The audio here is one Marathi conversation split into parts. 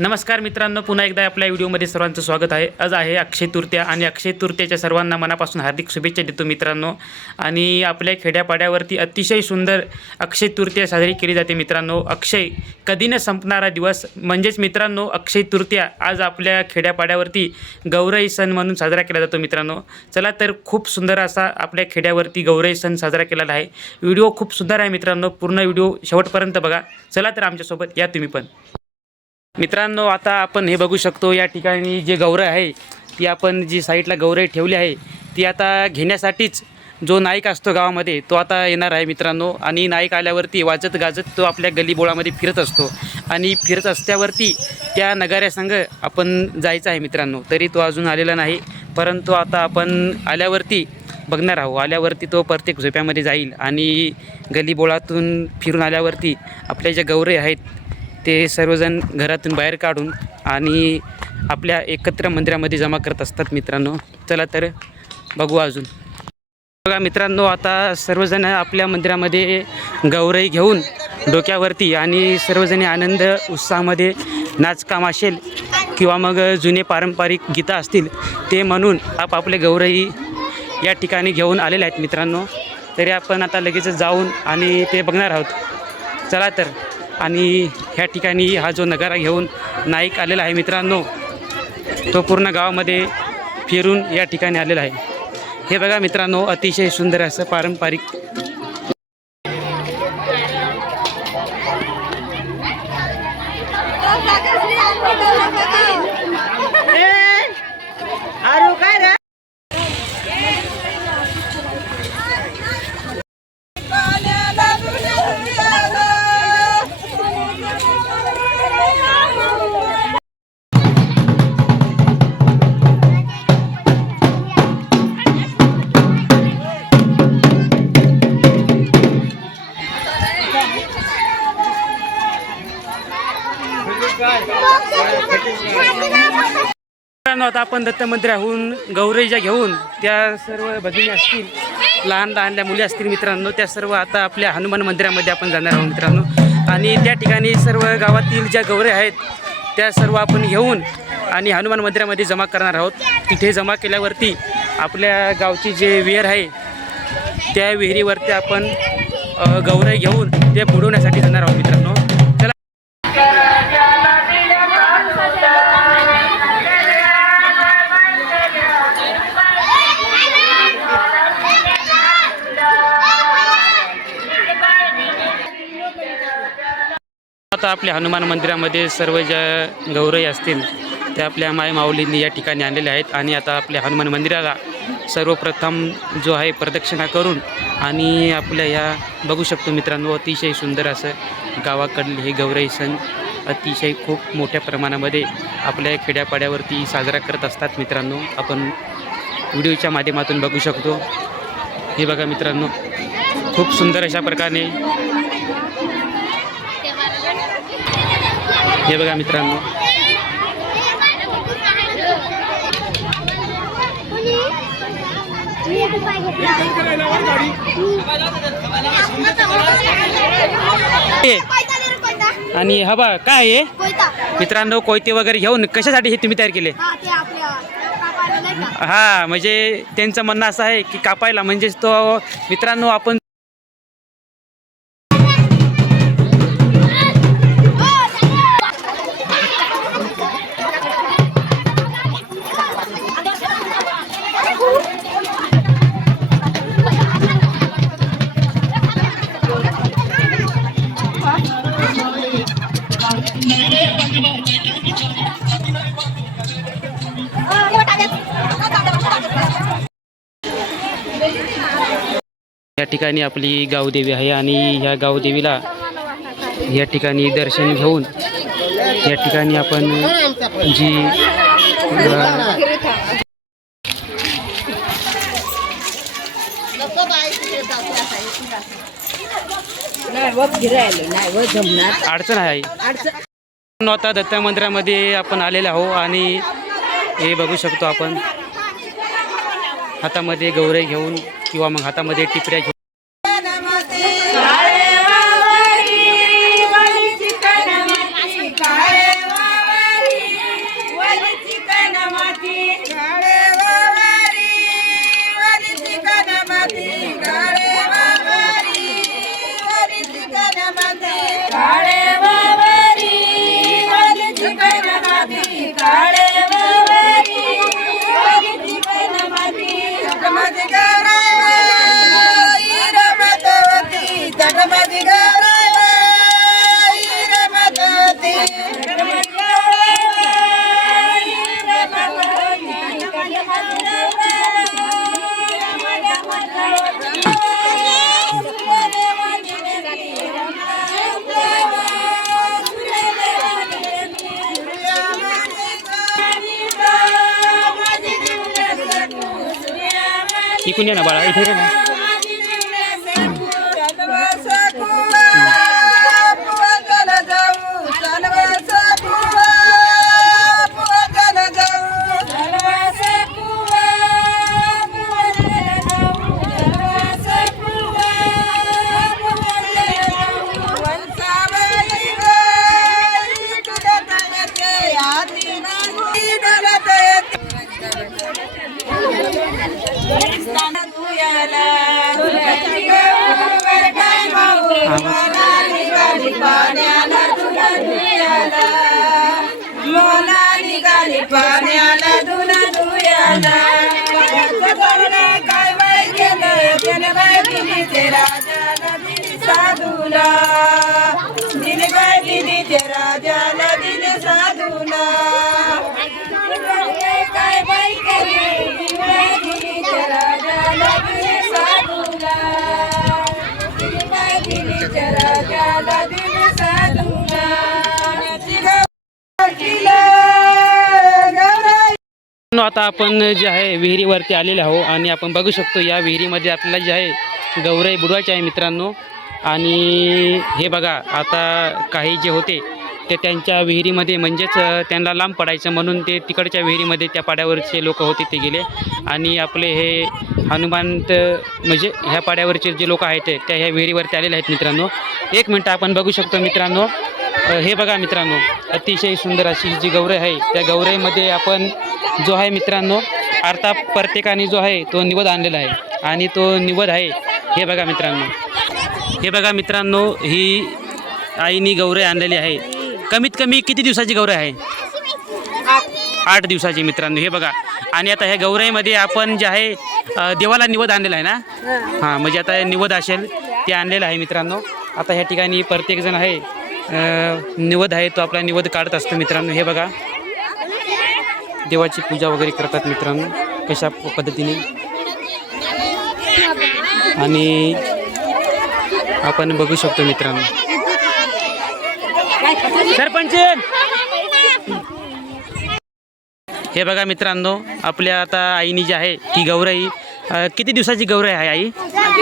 नमस्कार मित्रांनो, पुन्हा एकदा आपल्या व्हिडिओमध्ये सर्वांचं स्वागत आहे। आज आहे अक्षय तृतीया आणि अक्षय तृतीयेच्या सर्वांना मनापासून हार्दिक शुभेच्छा देतो मित्रांनो। आणि आपल्या खेड्यापाड्यावरती अतिशय सुंदर अक्षय तृतीया साजरी केली जाते मित्रांनो। अक्षय कधी न संपणारा दिवस म्हणजेच मित्रांनो अक्षय तृतीया आज आपल्या खेड्यापाड्यावरती गौराई सण म्हणून साजरा केला जातो मित्रांनो। चला तर खूप सुंदर असा आपल्या खेड्यावरती गौराई सण साजरा केलेला आहे। व्हिडिओ खूप सुंदर आहे मित्रांनो, पूर्ण व्हिडिओ शेवटपर्यंत बघा। चला तर आमच्यासोबत या तुम्ही पण। मित्रांनो आता आपण हे बघू शकतो, या ठिकाणी जे गौराई आहे ती आपण जी साईडला गौराई ठेवली आहे ती आता घेण्यासाठीच जो नाईक असतो गावामध्ये तो आता येणार आहे मित्रांनो। आणि नाईक आल्यावरती वाजत गाजत तो आपल्या गल्लीबोळामध्ये फिरत असतो आणि फिरत असल्यावरती त्या नगाऱ्यासंग आपण जायचं आहे मित्रांनो। तरी तो अजून आलेला नाही, परंतु आता आपण आल्यावरती बघणार आहोत। आल्यावरती तो प्रत्येक झोप्यामध्ये जाईल आणि गल्लीबोळातून फिरून आल्यावरती आपल्या ज्या गौराई आहेत ते सर्वजण घरातून बाहेर काढून आणि आपल्या एकत्र मंदिरामध्ये जमा करत असतात मित्रांनो। चला तर बघू अजून। बघा मित्रांनो, आता सर्वजण आपल्या मंदिरामध्ये गौराई घेऊन डोक्यावरती आणि सर्वजण आनंद उत्साहामध्ये नाचकाम असेल किंवा मग जुने पारंपरिक गीतं असतील ते म्हणून आपापले गौराई या ठिकाणी घेऊन आलेले आहेत मित्रांनो। तरी आपण आता लगेच जाऊन आणि ते बघणार आहोत। चला तर। आणि ह्या ठिकाणी हा जो नगारा घेऊन नाईक आलेला आहे मित्रांनो, तो पूर्ण गावामध्ये फिरून या ठिकाणी आलेला आहे। हे बघा मित्रांनो, अतिशय सुंदर असं पारंपरिक आता आपण दत्त मंदिराहून गौराईच्या घेऊन त्या सर्व भगिनी असतील, लहान लहान मुली असतील मित्रांनो, त्या सर्व आता आपल्या हनुमान मंदिरामध्ये आपण जाणार आहोत मित्रांनो। आणि त्या ठिकाणी सर्व गावातील ज्या गौराई आहेत त्या सर्व आपण घेऊन आणि हनुमान मंदिरामध्ये जमा करणार आहोत। तिथे जमा केल्यावरती आपल्या गावची जे विहीर आहे त्या विहिरीवरती आपण गौराई घेऊन ते बुडवण्यासाठी जाणार आहोत मित्रांनो। आता आपल्या हनुमान मंदिरामध्ये सर्व ज्या गौराई असतील त्या आपल्या माय माऊलींनी या ठिकाणी आणलेल्या आहेत। आणि आता आपल्या हनुमान मंदिराला सर्वप्रथम जो आहे प्रदक्षिणा करून आणि आपल्या ह्या बघू शकतो मित्रांनो, अतिशय सुंदर असं गावाकडले हे गौराई सण अतिशय खूप मोठ्या प्रमाणामध्ये आपल्या खेड्यापाड्यावरती साजरा करत असतात मित्रांनो। आपण व्हिडिओच्या माध्यमातून बघू शकतो। हे बघा मित्रांनो, खूप सुंदर अशा प्रकारे हे बघा मित्रांनो, आणि हा बा काय आहे मित्रांनो, कोयते वगैरे घेऊन कशासाठी हे तुम्ही तयार केले? हा, म्हणजे त्यांचं म्हणणं असं आहे की कापायला, म्हणजेच तो मित्रांनो आपण या ठिकाणी आपली गावदेवी आहे आणि ह्या गावदेवीला या ठिकाणी दर्शन घेऊन या ठिकाणी आपण जी अडचण आहे। आता दत्त मंदिरामध्ये आपण आलेलो आहो आणि हे बघू शकतो आपण हातामध्ये गौराई घेऊन किंवा मग हातामध्ये टिपऱ्या घेऊन इकून ये ना बाळा, इथे ये ना. पाण्याला धुना धुयाला काय बाई केलं त्याने बाई दिली ते राजाला दिली साधूला दिली बाई दिली ते राजाला दिली साधूला काय बाई केलं दिली ते राजाला दिली साधूला दिली बाई दिली ते राजाला दिली साधूला आता आपण जे आहे विहिरीवरती आलेले आहो आणि आपण बघू शकतो या विहिरीमध्ये आपल्याला जे आहे गौराई बुडवायचे आहे मित्रांनो. आणि हे बघा आता काही जे होते ते त्यांच्या विहिरीमध्ये म्हणजेच त्यांना लांब पडायचं म्हणून ते तिकडच्या विहिरीमध्ये त्या पाड्यावरचे लोक होते ते गेले आणि आपले हे हनुमंत म्हणजे ह्या पाड्यावरचे जे लोक आहेत त्या ह्या विहिरीवरती आलेले आहेत मित्रांनो. एक मिनटं आपण बघू शकतो मित्रांनो. हे बघा मित्रांनो अतिशय सुंदर अशी जी गौराई आहे त्या गौराईमध्ये आपण जो आहे मित्रांनो अर्थात प्रत्येकाने जो आहे तो निवद आणलेला आहे आणि तो निवद आहे हे बघा मित्रांनो. हे बघा मित्रांनो ही आईनी गौराई आणलेली आहे. कमीत कमी किती दिवसाची गौराई आहे? 8 दिवसाची मित्रांनो. हे बघा आणि आता ह्या गौराईमध्ये आपण जे आहे देवाला निवद आणलेला आहे ना. हां म्हणजे आता निवद असेल ते आणलेलं आहे मित्रांनो. आता ह्या ठिकाणी प्रत्येकजण आहे निवद आहे तो आपला निवद काढत असतो मित्रांनो. हे बघा देवाची पूजा वगैरे करतात मित्रांनो कशा पद्धतीने. आणि आपण बघू शकतो मित्रांनो. सरपंच हे बघा मित्रांनो आपल्या आता आईनी जी आहे ती गौराई किती दिवसाची गौराई आहे आई?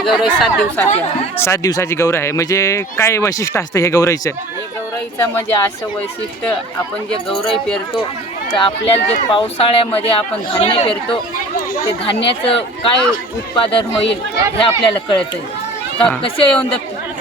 गौराई 7 दिवसाची आहे. 7 दिवसाची गौराई आहे. म्हणजे काय वैशिष्ट्य असतं हे गौराईचं? गौराईचं म्हणजे असं वैशिष्ट्य आपण जे गौराई पेरतो तर आपल्याला जे पावसाळ्यामध्ये आपण धान्य पेरतो ते धान्याचं काय उत्पादन होईल हे आपल्याला कळतं. कसे येऊन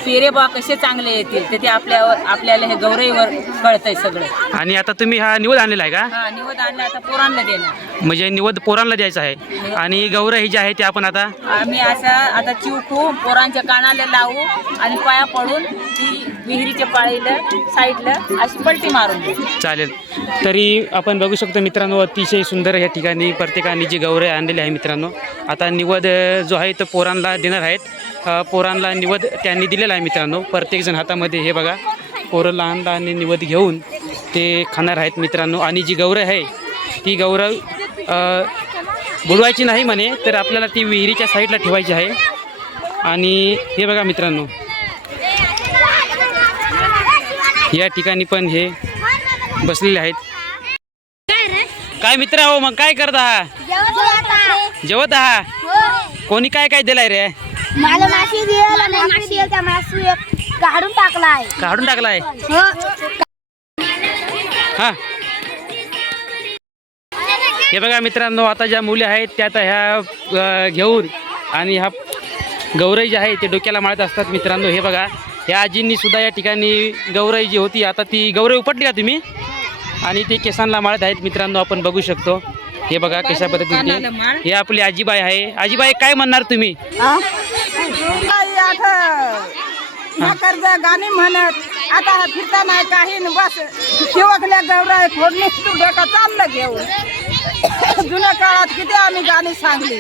पेरे बा कसे चांगले येतील तर ते आपल्याला हे गौराईवर कळतंय सगळं. आणि आता तुम्ही हा निवद आणलेला आहे का? हा निवद आणला आता पोरांना देणार. म्हणजे निवद पोरांना द्यायचा आहे. आणि गौराई जी आहे ती आपण आता आम्ही असं आता चिवकू पोरांच्या कानाला लावू आणि पाया पडून ती विहिरीच्या पाळीला साईडला अशी पलटी मारून देऊ. चालेल. तरी आपण बघू शकतो मित्रांनो अतिशय सुंदर या ठिकाणी प्रत्येकाने जी गौराई आणलेली आहे मित्रांनो. आता निवद जो आहे तो पोरांना देणार आहेत. पोरांना निवद त्यांनी दिलेला आहे मित्रांनो. प्रत्येकजण हातामध्ये हे बघा पोरं लहान लहान निवद घेऊन ते खाणार आहेत मित्रांनो. आणि जी गौराई आहे ती गौराई बुडवायची नाही म्हणे तर आपल्याला ती विहिरीच्या साईडला ठेवायची आहे. आणि हे बघा मित्रांनो या ठिकाणी पण हे बसलेले आहेत. काय मित्र हो मग काय करत आहा? जेवत आहा? कोणी काय काय दिलाय रे? मला माशी दिला माशी काढून टाकलाय. काढून टाकलाय? हा हे बघा मित्रांनो आता ज्या मुली आहेत त्या आता ह्या घेऊन आणि ह्या गौराई जी आहे ते डोक्याला माळत असतात मित्रांनो. हे बघा ह्या आजींनी सुद्धा या ठिकाणी गौराई जी होती आता ती गौराई उपटली का तुम्ही? आणि ते केसांना माळत आहेत मित्रांनो आपण बघू शकतो. हे बघा कशा पद्धतीने हे आपली आजीबाई आहे. आजीबाई काय म्हणणार तुम्ही? कर्ज गाणी म्हणत आता फिरता नाही काही बस शिवकल्या गौराई फोडणी डोका चाललं घेऊन. जुन्या काळात किती आम्ही गाणी सांगली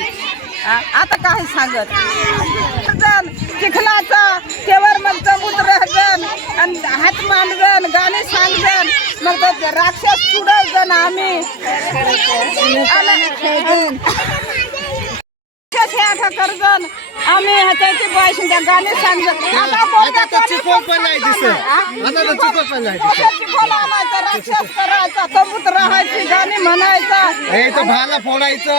आता काही सांगत चिखलाचा तेवर मग मग तो राक्षस पुढे जण आम्ही कर्जन आम्ही ह्याच्याची बायशी त्या गाणे सांगत राक्षस करायचा कबूत राहायची गाणी म्हणायचा भाला फोडायचं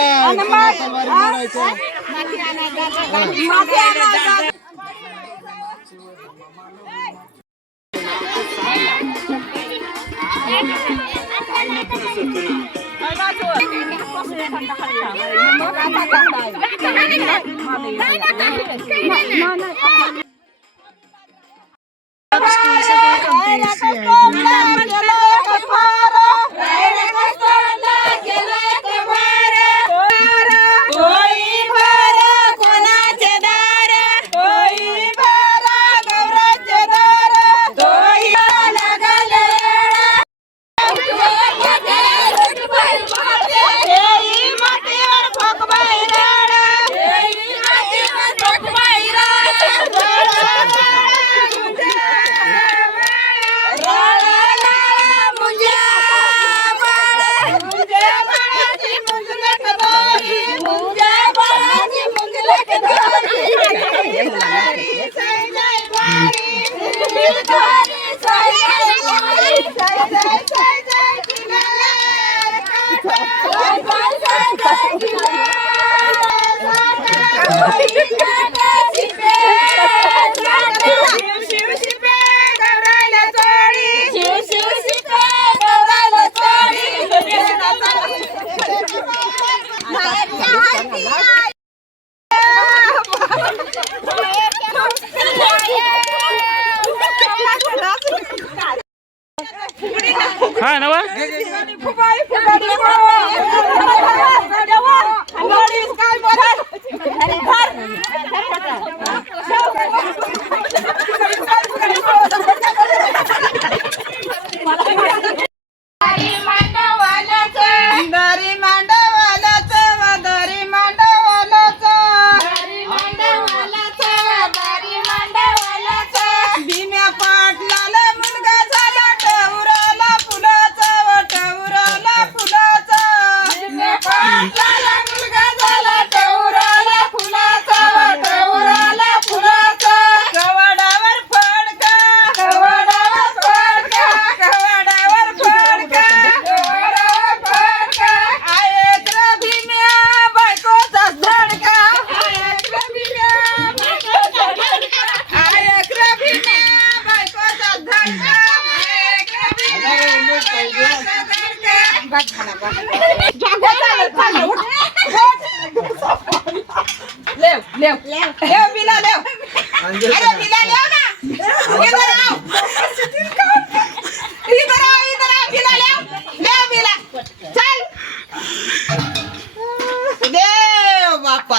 हा नवा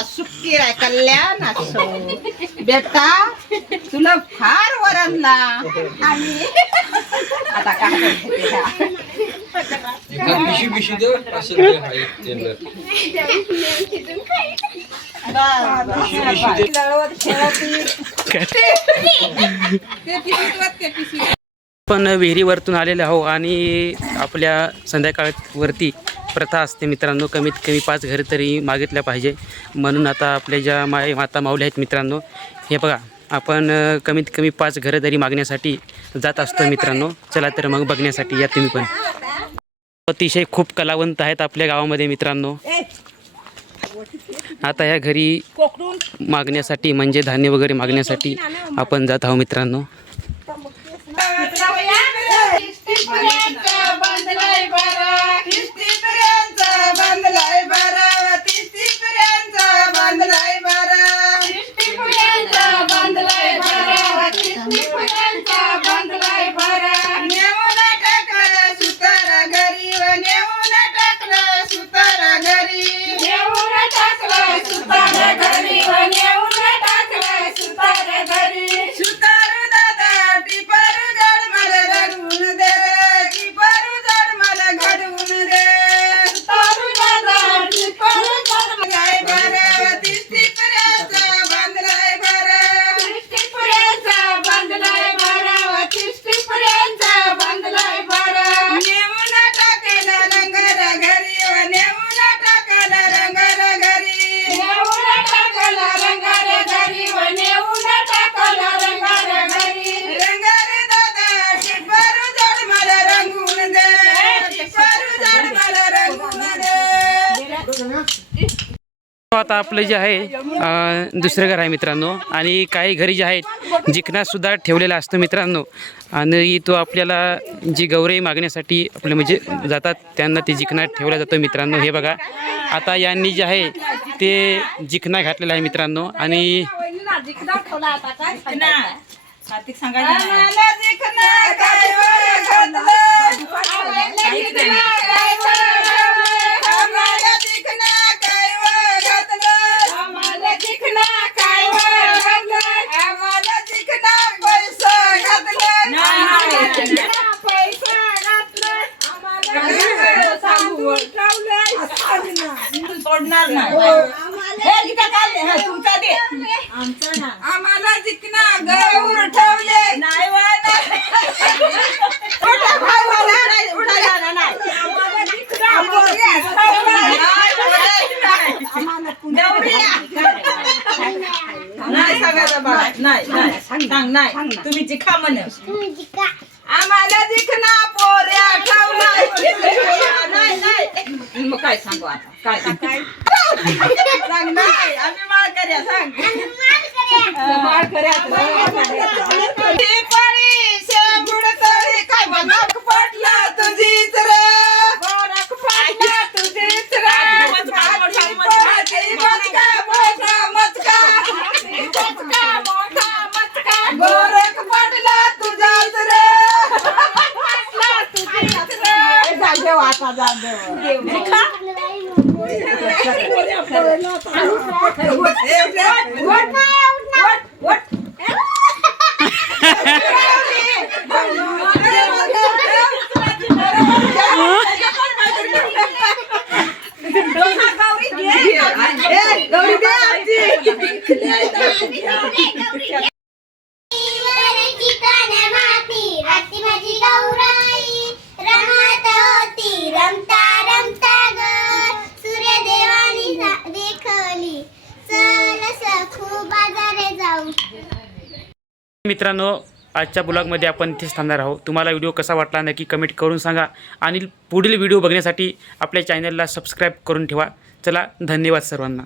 सुखी राय कल्याण असो बेटा तुला फार वरंला आणि आता काय पण विहिरीवरतून आलेले आहो आणि आपल्या संध्याकाळवरती प्रथा असते मित्रांनो, कमीत कमी 5 घरं तरी मागितल्या पाहिजे. म्हणून आता आपल्या ज्या माता माऊली आहेत मित्रांनो, हे बघा आपण कमीत कमी 5 घरं तरी मागण्यासाठी जात असतो मित्रांनो. चला तर मग बघण्यासाठी या तुम्ही पण. अतिशय खूप कलावंत आहेत आपल्या गावामध्ये मित्रांनो. आता ह्या घरी मागण्यासाठी म्हणजे धान्य वगैरे मागण्यासाठी आपण जात आहोत मित्रांनो. बांधलाय आता आपलं जे आहे दुसरं घर आहे मित्रांनो, आणि काही घरी जे आहेत जिकणासुद्धा ठेवलेला असतो मित्रांनो, आणि तो आपल्याला जी गौराई मागण्यासाठी आपले म्हणजे जातात त्यांना ते जिकणा ठेवला जातो मित्रांनो. हे बघा आता यांनी जे आहे ते जिकणा घातलेला आहे मित्रांनो, आणि सोडणार नाही. तुमचा दे आम्हाला जिकना गौर ठेवले नाही नाही तुम्ही जिखा म्हण आम्हाला जिकना पोऱ्या ठेवला नाही नाही मग काय सांगू आता काय सांग नाही आम्ही माळ कर्या सांग माळ कर्या काय बनक पडला तुझीच रे बनक पडला तुझीच रे मचका गोरख पडला तुझाच रे जाऊ आता मित्रांनो आजच्या ब्लॉगमध्ये आपण इथेच थांबणार आहोत. तुम्हाला व्हिडिओ कसा वाटला नक्की कमेंट करून सांगा, आणि पुढील व्हिडिओ बघण्यासाठी आपल्या चॅनलला सबस्क्राईब करून ठेवा. चला, धन्यवाद सर्वांना.